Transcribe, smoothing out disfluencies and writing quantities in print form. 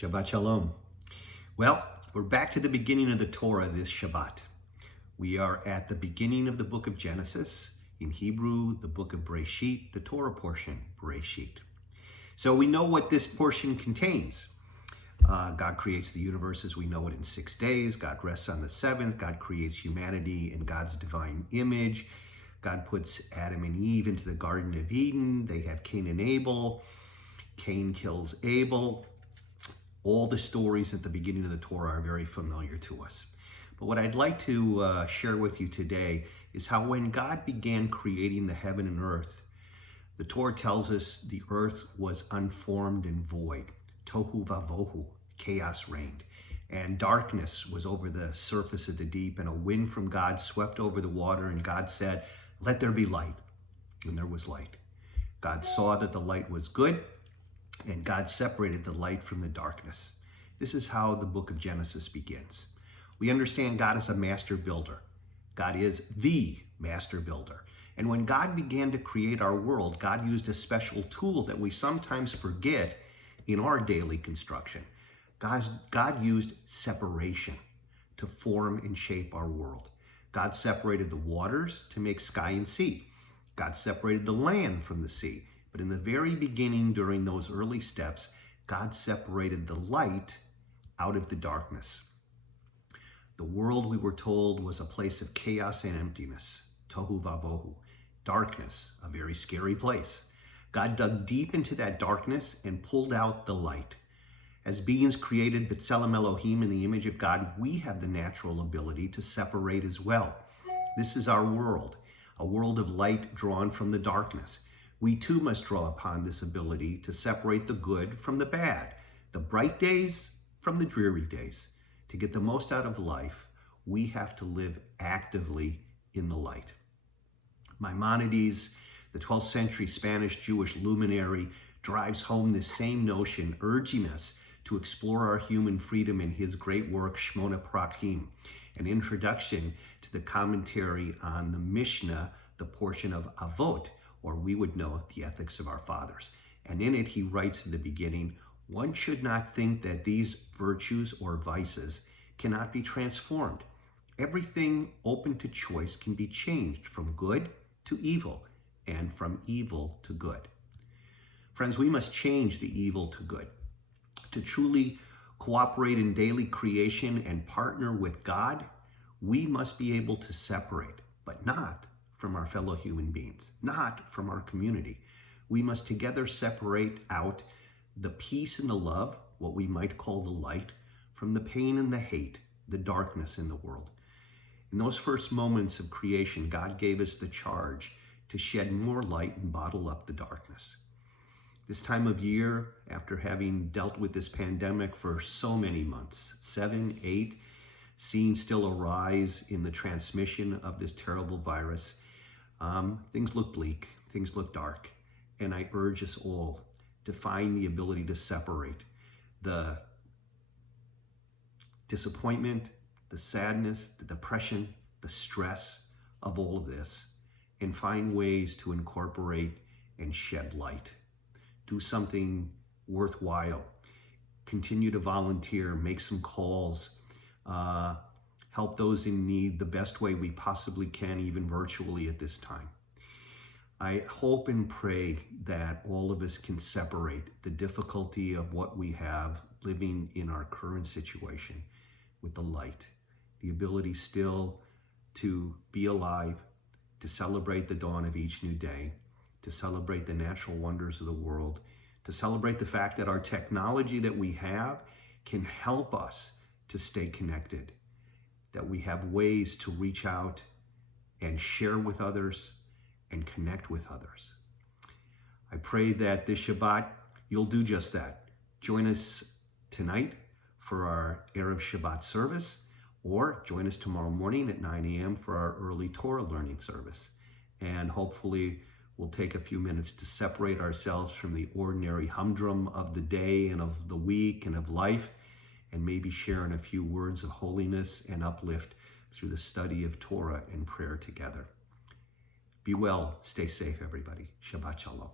Shabbat Shalom. Well, we're back to the beginning of the Torah this Shabbat. We are at the beginning of the book of Genesis. In Hebrew, the book of Bereshit, the Torah portion, Bereshit. So we know what this portion contains. God creates the universe as we know it in 6 days. God rests on the seventh. God creates humanity in God's divine image. God puts Adam and Eve into the Garden of Eden. They have Cain and Abel. Cain kills Abel. All the stories at the beginning of the Torah are very familiar to us. But what I'd like to share with you today is how when God began creating the heaven and earth, the Torah tells us the earth was unformed and void. Tohu vavohu, chaos reigned. And darkness was over the surface of the deep, and a wind from God swept over the water, and God said, "Let there be light." And there was light. God saw that the light was good, and God separated the light from the darkness. This is how the book of Genesis begins. We understand God is a master builder. God is the master builder. And when God began to create our world, God used a special tool that we sometimes forget in our daily construction. God used separation to form and shape our world. God separated the waters to make sky and sea. God separated the land from the sea. But in the very beginning, during those early steps, God separated the light out of the darkness. The world, we were told, was a place of chaos and emptiness. Tohu vavohu, darkness, a very scary place. God dug deep into that darkness and pulled out the light. As beings created B'Tselem Elohim in the image of God, we have the natural ability to separate as well. This is our world, a world of light drawn from the darkness. We too must draw upon this ability to separate the good from the bad, the bright days from the dreary days. To get the most out of life, we have to live actively in the light. Maimonides, the 12th century Spanish Jewish luminary, drives home this same notion, urging us to explore our human freedom in his great work, Shmona Prakim, an introduction to the commentary on the Mishnah, the portion of Avot, or we would know the ethics of our fathers. And in it, he writes in the beginning, one should not think that these virtues or vices cannot be transformed. Everything open to choice can be changed from good to evil and from evil to good. Friends, we must change the evil to good. To truly cooperate in daily creation and partner with God, we must be able to separate, but not from our fellow human beings, not from our community. We must together separate out the peace and the love, what we might call the light, from the pain and the hate, the darkness in the world. In those first moments of creation, God gave us the charge to shed more light and bottle up the darkness. This time of year, after having dealt with this pandemic for so many months, 7, 8, seeing still a rise in the transmission of this terrible virus, things look bleak, things look dark, and I urge us all to find the ability to separate the disappointment, the sadness, the depression, the stress of all of this, and find ways to incorporate and shed light. Do something worthwhile. Continue to volunteer, make some calls, help those in need the best way we possibly can, even virtually at this time. I hope and pray that all of us can separate the difficulty of what we have living in our current situation with the light, the ability still to be alive, to celebrate the dawn of each new day, to celebrate the natural wonders of the world, to celebrate the fact that our technology that we have can help us to stay connected, that we have ways to reach out and share with others and connect with others. I pray that this Shabbat, you'll do just that. Join us tonight for our Erev Shabbat service, or join us tomorrow morning at 9 a.m. for our early Torah learning service. And hopefully we'll take a few minutes to separate ourselves from the ordinary humdrum of the day and of the week and of life, and maybe share in a few words of holiness and uplift through the study of Torah and prayer together. Be well, stay safe, everybody. Shabbat Shalom.